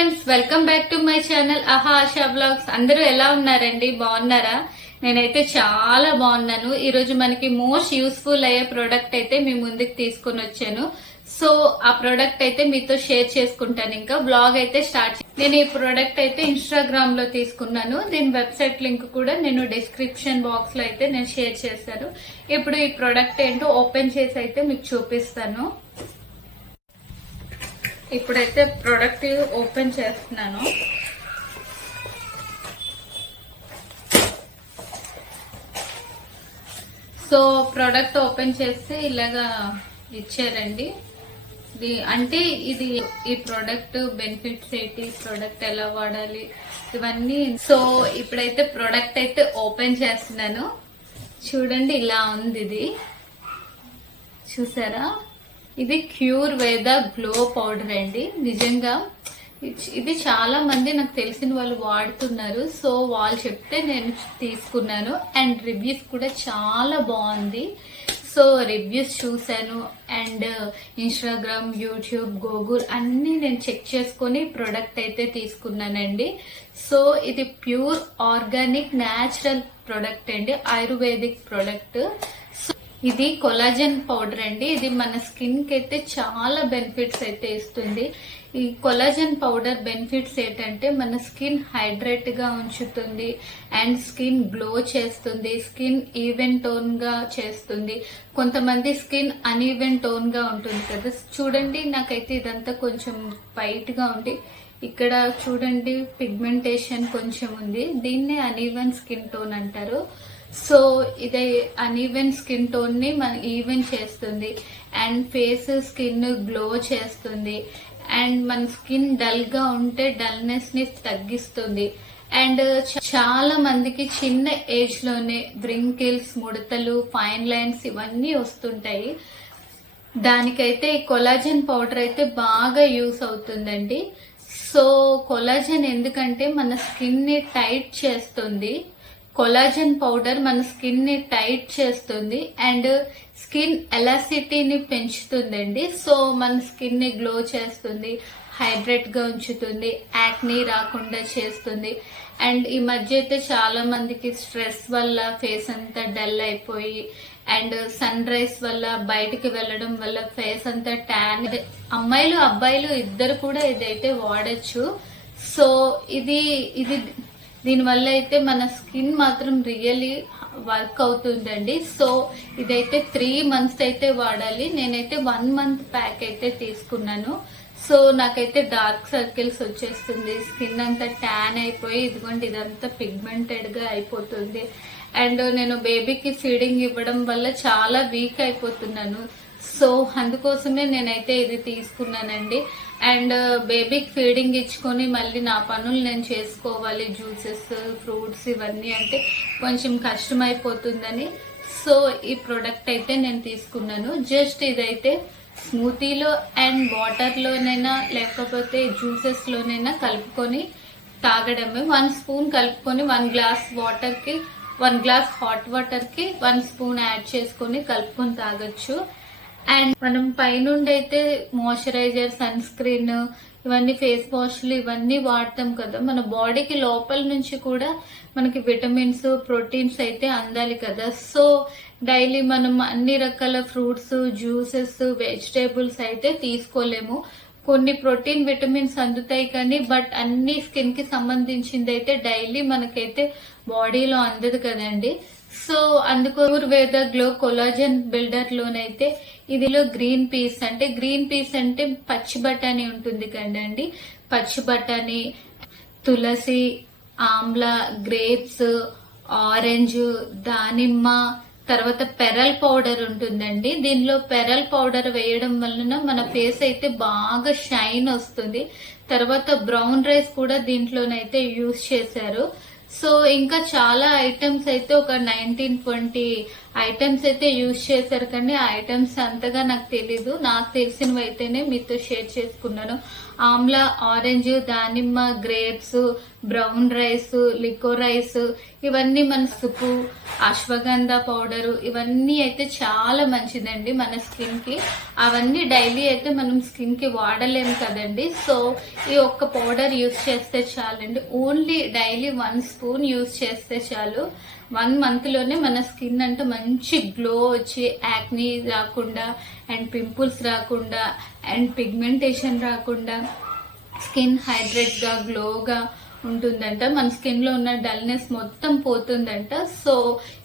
Friends, welcome back to my channel ఆహా ASHA blogs. అందరూ ఎలా ఉన్నారండి? బాగున్నారా? నేనైతే చాలా బాగున్నాను. ఈ రోజు మనకి మోస్ట్ యూస్ఫుల్ అయ్యే ప్రోడక్ట్ అయితే మీ ముందుకు తీసుకుని వచ్చాను. సో ఆ ప్రోడక్ట్ అయితే మీతో షేర్ చేసుకుంటాను. ఇంకా బ్లాగ్ అయితే స్టార్ట్. నేను ఈ ప్రోడక్ట్ అయితే ఇన్స్టాగ్రామ్ లో తీసుకున్నాను. దీని వెబ్సైట్ లింక్ కూడా నేను డిస్క్రిప్షన్ బాక్స్ లో అయితే నేను షేర్ చేస్తాను. ఇప్పుడు ఈ ప్రోడక్ట్ ఏంటో ఓపెన్ చేసి అయితే మీకు చూపిస్తాను. ఇప్పుడైతే ప్రోడక్ట్ ఓపెన్ చేస్తున్నాను. సో ప్రోడక్ట్ ఓపెన్ చేస్తే ఇలాగా ఇచ్చారండి. అంటే ఇది ఈ ప్రోడక్ట్ బెనిఫిట్స్ ఏంటి, ప్రోడక్ట్ ఎలా వాడాలి, ఇవన్నీ. సో ఇప్పుడైతే ప్రోడక్ట్ అయితే ఓపెన్ చేస్తున్నాను. చూడండి, ఇలా ఉంది. ఇది చూసారా? ఇది క్యూర్ వేద గ్లో పౌడర్ అండి. నిజంగా ఇది చాలా మంది నాకు తెలిసిన వాళ్ళు వాడుతున్నారు. సో వాళ్ళు చెప్తే నేను తీసుకున్నాను. అండ్ రివ్యూస్ కూడా చాలా బాగుంది. సో రివ్యూస్ చూసాను. అండ్ ఇన్స్టాగ్రామ్, యూట్యూబ్, గూగుల్ అన్ని నేను చెక్ చేసుకుని ప్రోడక్ట్ అయితే తీసుకున్నానండి. సో ఇది ప్యూర్ ఆర్గానిక్ న్యాచురల్ ప్రోడక్ట్ అండి, ఆయుర్వేదిక్ ప్రోడక్ట్. ఇది కొలాజన్ పౌడర్ అండి. ఇది మన స్కిన్ కి అయితే చాలా బెనిఫిట్స్ అయితే ఇస్తుంది. ఈ కొలాజన్ పౌడర్ బెనిఫిట్స్ ఏంటంటే మన స్కిన్ హైడ్రేట్ గా ఉంచుతుంది అండ్ స్కిన్ గ్లో చేస్తుంది, స్కిన్ ఈవెన్ టోన్ గా చేస్తుంది. కొంతమంది స్కిన్ అన్ఈవెన్ టోన్ గా ఉంటుంది కదా. చూడండి, నాకైతే ఇదంతా కొంచెం వైట్ గా ఉంది. ఇక్కడ చూడండి, పిగ్మెంటేషన్ కొంచెం ఉంది. దీన్నే అన్ఈవెన్ స్కిన్ టోన్ అంటారు. సో ఇది అన్ఈవెన్ స్కిన్ టోన్ ని మన ఈవెన్ చేస్తుంది అండ్ ఫేస్ స్కిన్ గ్లో చేస్తుంది. అండ్ మన స్కిన్ డల్ గా ఉంటే డల్నెస్ ని తగ్గిస్తుంది. అండ్ చాలా మందికి చిన్న ఏజ్ లోనే వ్రింకిల్స్, ముడతలు, ఫైన్ లైన్స్ ఇవన్నీ వస్తుంటాయి. దానికైతే ఈ కొలాజన్ పౌడర్ అయితే బాగా యూస్ అవుతుందండి. సో కొలాజన్ ఎందుకంటే మన స్కిన్ ని టైట్ చేస్తుంది. కొలాజన్ పౌడర్ మన స్కిన్ ని టైట్ చేస్తుంది అండ్ స్కిన్ ఎలాసిటీని పెంచుతుందండి. సో మన స్కిన్ ని గ్లో చేస్తుంది, హైడ్రేట్ గా ఉంచుతుంది, యాక్నీ రాకుండా చేస్తుంది. అండ్ ఈ మధ్య అయితే చాలా మందికి స్ట్రెస్ వల్ల ఫేస్ అంతా డల్ అయిపోయి అండ్ సన్ రైజ్ వల్ల బయటికి వెళ్లడం వల్ల ఫేస్ అంతా ట్యాన్. అమ్మాయిలు అబ్బాయిలు ఇద్దరు కూడా ఇదైతే వాడచ్చు. సో ఇది దీనివల్ల అయితే మన స్కిన్ మాత్రం రియల్లీ వర్క్ అవుతుందండి. సో ఇదైతే 3 months అయితే వాడాలి. నేనైతే 1 month ప్యాక్ అయితే తీసుకున్నాను. సో నాకైతే డార్క్ సర్కిల్స్ వచ్చేస్తుంది, స్కిన్ అంతా ట్యాన్ అయిపోయి ఇదిగోండి ఇదంతా పిగ్మెంటెడ్ గా అయిపోతుంది. అండ్ నేను బేబీకి ఫీడింగ్ ఇవ్వడం వల్ల చాలా వీక్ అయిపోతున్నాను. సో అందుకోసమే నేనైతే ఇది తీసుకున్నానండి. అండ్ బేబీకి ఫీడింగ్ ఇచ్చుకొని మళ్ళీ నా పనులు నేను చేసుకోవాలి, జ్యూసెస్, ఫ్రూట్స్ ఇవన్నీ అంటే కొంచెం కష్టమైపోతుందని సో ఈ ప్రోడక్ట్ అయితే నేను తీసుకున్నాను. జస్ట్ ఇదైతే స్మూతీలో అండ్ వాటర్ లోనైనా లేకపోతే జ్యూసెస్ లోనైనా కలుపుకొని తాగడమే. 1 spoon కలుపుకొని 1 glass వాటర్ కి 1 glass హాట్ వాటర్ కి 1 spoon యాడ్ చేసుకొని కలుపుకొని తాగొచ్చు. అండ్ మనం పైనుండి అయితే మాయిశ్చరైజర్, సన్ స్క్రీన్, ఇవన్నీ ఫేస్ వాష్లు ఇవన్నీ వాడతాం కదా. మన బాడీకి లోపల నుంచి కూడా మనకి విటమిన్స్, ప్రోటీన్స్ అయితే అందాలి కదా. సో డైలీ మనం అన్ని రకాల ఫ్రూట్స్, జ్యూసెస్, వెజిటేబుల్స్ అయితే తీసుకోలేము. కొన్ని ప్రోటీన్, విటమిన్స్ అందుతాయి కానీ బట్ అన్ని స్కిన్ కి సంబంధించింది అయితే డైలీ మనకైతే బాడీలో అందదు కదండి. సో అందుకు ఆయుర్వేద గ్లో కొలాజన్ బిల్డర్ లోనైతే ఇదిలో గ్రీన్ పీస్ అంటే పచ్చి బఠానీ ఉంటుంది కదండి. పచ్చి బఠానీ, తులసి, ఆమ్లా, గ్రేప్స్, ఆరెంజ్, దానిమ్మ, తర్వాత పెరల్ పౌడర్ ఉంటుందండి. దీనిలో పెరల్ పౌడర్ వేయడం వలన మన ఫేస్ అయితే బాగా షైన్ వస్తుంది. తర్వాత బ్రౌన్ రైస్ కూడా దీంట్లోనైతే యూజ్ చేశారు. సో ఇంకా చాలా ఐటమ్స్ అయితే ఒక 19-20 ఐటమ్స్ అయితే యూజ్ చేశారు, కానీ ఆ ఐటమ్స్ అంతగా నాకు తెలీదు. నాకు తెలిసినవి అయితేనే మీతో షేర్ చేసుకున్నాను. ఆమ్లా, ఆరెంజ్, దానిమ్మ, గ్రేప్స్, బ్రౌన్ రైస్, లికో రైస్, ఇవన్నీ మన సుపు, అశ్వగంధ పౌడరు, ఇవన్నీ అయితే చాలా మంచిదండి మన స్కిన్ కి. అవన్నీ డైలీ అయితే మనం స్కిన్ కి వాడలేము కదండి. సో ఈ ఒక్క పౌడర్ యూజ్ చేస్తే చాలండి. ఓన్లీ డైలీ 1 స్పూన్ యూజ్ చేస్తే చాలు. 1 మంత్ లోనే మన స్కిన్ అంటే మంచి గ్లో వచ్చి యాక్నీ రాకుండా అండ్ పింపుల్స్ రాకుండా అండ్ పిగ్మెంటేషన్ రాకుండా స్కిన్ హైడ్రేట్ గా గ్లోగా ఉంటుందంట. మన స్కిన్ లో ఉన్న డల్నెస్ మొత్తం పోతుందంట. సో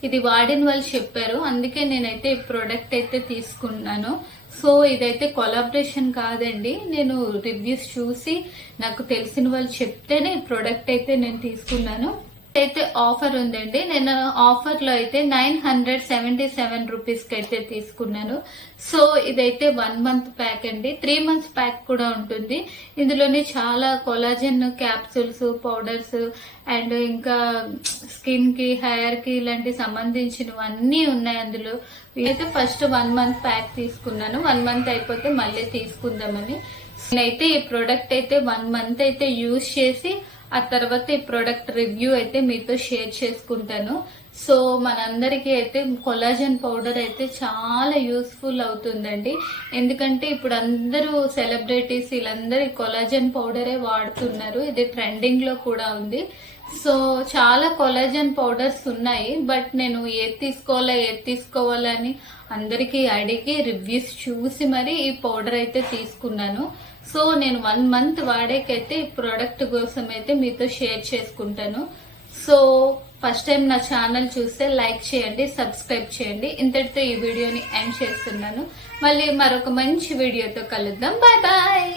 ఇది వాడిన వాళ్ళు చెప్పారు, అందుకే నేనైతే ఈ ప్రోడక్ట్ అయితే తీసుకున్నాను. సో ఇదైతే కొలాబరేషన్ కాదండి, నేను రివ్యూస్ చూసి నాకు తెలిసిన వాళ్ళు చెప్తేనే ఈ ప్రోడక్ట్ అయితే నేను తీసుకున్నాను. అయితే ఆఫర్ ఉందండి, నేను ఆఫర్ లో అయితే 977 రూపీస్ కి అయితే తీసుకున్నాను. సో ఇదైతే 1 మంత్ ప్యాక్ అండి, 3 మంత్స్ ప్యాక్ కూడా ఉంటుంది. ఇందులోనే చాలా కొలాజన్ క్యాప్సూల్స్, పౌడర్స్ అండ్ ఇంకా స్కిన్ కి, హెయిర్ కి ఇలాంటి సంబంధించినవన్నీ ఉన్నాయి అందులో. అయితే ఫస్ట్ 1 మంత్ ప్యాక్ తీసుకున్నాను, 1 మంత్ అయిపోతే మళ్ళీ తీసుకుందామని. నేనైతే ఈ ప్రోడక్ట్ అయితే 1 మంత్ అయితే యూజ్ చేసి ఆ తర్వాత ఈ ప్రోడక్ట్ రివ్యూ అయితే మీతో షేర్ చేసుకుంటాను. సో మనందరికీ అయితే కొలాజన్ పౌడర్ అయితే చాలా యూస్ఫుల్ అవుతుందండి. ఎందుకంటే ఇప్పుడు అందరూ సెలబ్రిటీస్ వీళ్ళందరూ కొలాజన్ పౌడరే వాడుతున్నారు, ఇది ట్రెండింగ్ లో కూడా ఉంది. సో చాలా కొలాజన్ పౌడర్స్ ఉన్నాయి, బట్ నేను ఏది తీసుకోవాలని అందరికీ అడిగి రివ్యూస్ చూసి మరి ఈ పౌడర్ అయితే తీసుకున్నాను. సో నేను 1 మంత్ వాడేకైతే ఈ ప్రోడక్ట్ కోసం అయితే మీతో షేర్ చేసుకుంటాను. సో ఫస్ట్ టైం నా ఛానల్ చూస్తే లైక్ చేయండి, సబ్స్క్రైబ్ చేయండి. ఇంతటితో ఈ వీడియోని ఎండ్ చేస్తున్నాను. మళ్ళీ మరొక మంచి వీడియోతో కలుద్దాం. Bye bye.